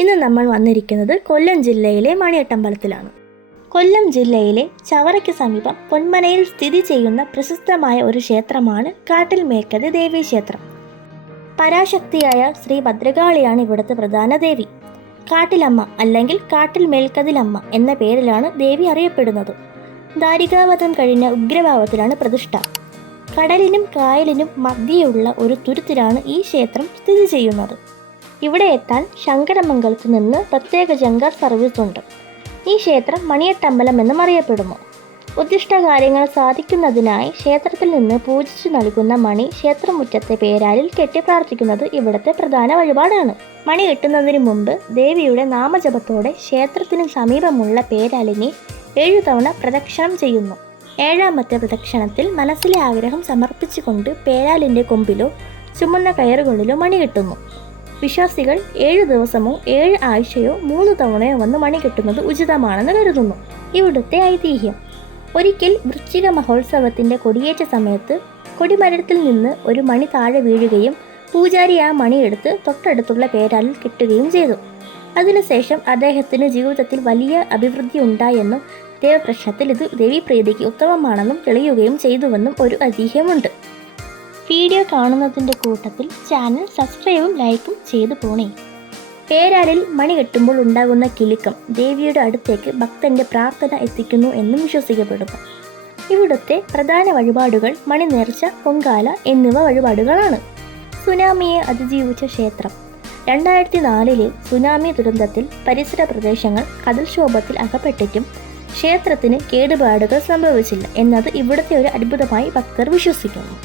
ഇന്ന് നമ്മൾ വന്നിരിക്കുന്നത് കൊല്ലം ജില്ലയിലെ മണിയട്ടമ്പലത്തിലാണ്. കൊല്ലം ജില്ലയിലെ ചവറയ്ക്ക് സമീപം പൊന്മനയിൽ സ്ഥിതി ചെയ്യുന്ന പ്രശസ്തമായ ഒരു ക്ഷേത്രമാണ് കാട്ടിൽ മേൽക്കതി ദേവീ ക്ഷേത്രം. പരാശക്തിയായ ശ്രീ ഭദ്രകാളിയാണ് ഇവിടുത്തെ പ്രധാന ദേവി. കാട്ടിലമ്മ അല്ലെങ്കിൽ കാട്ടിൽ മേൽക്കതിലമ്മ എന്ന പേരിലാണ് ദേവി അറിയപ്പെടുന്നത്. ദാരികാവധം കഴിഞ്ഞ ഉഗ്രഭാവത്തിലാണ് പ്രതിഷ്ഠ. കടലിനും കായലിനും മധ്യയുള്ള ഒരു തുരുത്തിലാണ് ഈ ക്ഷേത്രം സ്ഥിതി ചെയ്യുന്നത്. ഇവിടെ എത്താൻ ശങ്കരമംഗലത്ത് നിന്ന് പ്രത്യേക ജങ്കാർ സർവീസ് ഉണ്ട്. ഈ ക്ഷേത്രം മണിയട്ടമ്പലം എന്നും അറിയപ്പെടുന്നു. ഉദ്ദിഷ്ട കാര്യങ്ങൾ സാധിക്കുന്നതിനായി ക്ഷേത്രത്തിൽ നിന്ന് പൂജിച്ചു നൽകുന്ന മണി ക്ഷേത്രമുറ്റത്തെ പേരാലിൽ കെട്ടി പ്രാർത്ഥിക്കുന്നത് ഇവിടുത്തെ പ്രധാന വഴിപാടാണ്. മണി കെട്ടുന്നതിന് മുമ്പ് ദേവിയുടെ നാമജപത്തോടെ ക്ഷേത്രത്തിന് സമീപമുള്ള പേരാലിനെ 7 തവണ പ്രദക്ഷിണം ചെയ്യുന്നു. 7ാമത്തെ പ്രദക്ഷിണത്തിൽ മനസ്സിലെ ആഗ്രഹം സമർപ്പിച്ചുകൊണ്ട് പേരാലിൻ്റെ കൊമ്പിലോ ചുമന്ന കയറുകളിലോ മണി കെട്ടുന്നു. വിശ്വാസികൾ 7 ദിവസമോ 7 ആഴ്ചയോ 3 തവണയോ വന്ന് മണി കെട്ടുന്നത് ഉചിതമാണെന്ന് കരുതുന്നു. ഇവിടുത്തെ ഐതിഹ്യം: ഒരിക്കൽ വൃശ്ചിക മഹോത്സവത്തിൻ്റെ കൊടിയേറ്റ സമയത്ത് കൊടിമരത്തിൽ നിന്ന് ഒരു മണി താഴെ വീഴുകയും പൂജാരി ആ മണിയെടുത്ത് തൊട്ടടുത്തുള്ള പേരാലിൽ കെട്ടുകയും ചെയ്തു. അതിനുശേഷം അദ്ദേഹത്തിന് ജീവിതത്തിൽ വലിയ അഭിവൃദ്ധി ഉണ്ടായെന്നും ദേവപ്രശ്നത്തിൽ ഇത് ദേവീപ്രീതിക്ക് ഉത്തമമാണെന്നും തെളിയുകയും ചെയ്തുവെന്നും ഒരു ഐതിഹ്യമുണ്ട്. വീഡിയോ കാണുന്നതിൻ്റെ കൂട്ടത്തിൽ ചാനൽ സബ്സ്ക്രൈബും ലൈക്കും ചെയ്തു പോണേ. പേരാലിൽ മണി കെട്ടുമ്പോൾ ഉണ്ടാകുന്ന കിലുക്കം ദേവിയുടെ അടുത്തേക്ക് ഭക്തന്റെ പ്രാർത്ഥന എത്തിക്കുന്നു എന്നും വിശ്വസിക്കപ്പെടുന്നു. ഇവിടുത്തെ പ്രധാന വഴിപാടുകൾ മണി നേർച്ച, പൊങ്കാല എന്നിവ വഴിപാടുകളാണ്. സുനാമിയെ അതിജീവിച്ച ക്ഷേത്രം. 2004 സുനാമി ദുരന്തത്തിൽ പരിസര പ്രദേശങ്ങൾ കടൽക്ഷോഭത്തിൽ അകപ്പെട്ടിട്ടും ക്ഷേത്രത്തിന് കേടുപാടുകൾ സംഭവിച്ചില്ല എന്നത് ഇവിടുത്തെ ഒരു അത്ഭുതമായി ഭക്തർ വിശ്വസിക്കുന്നു.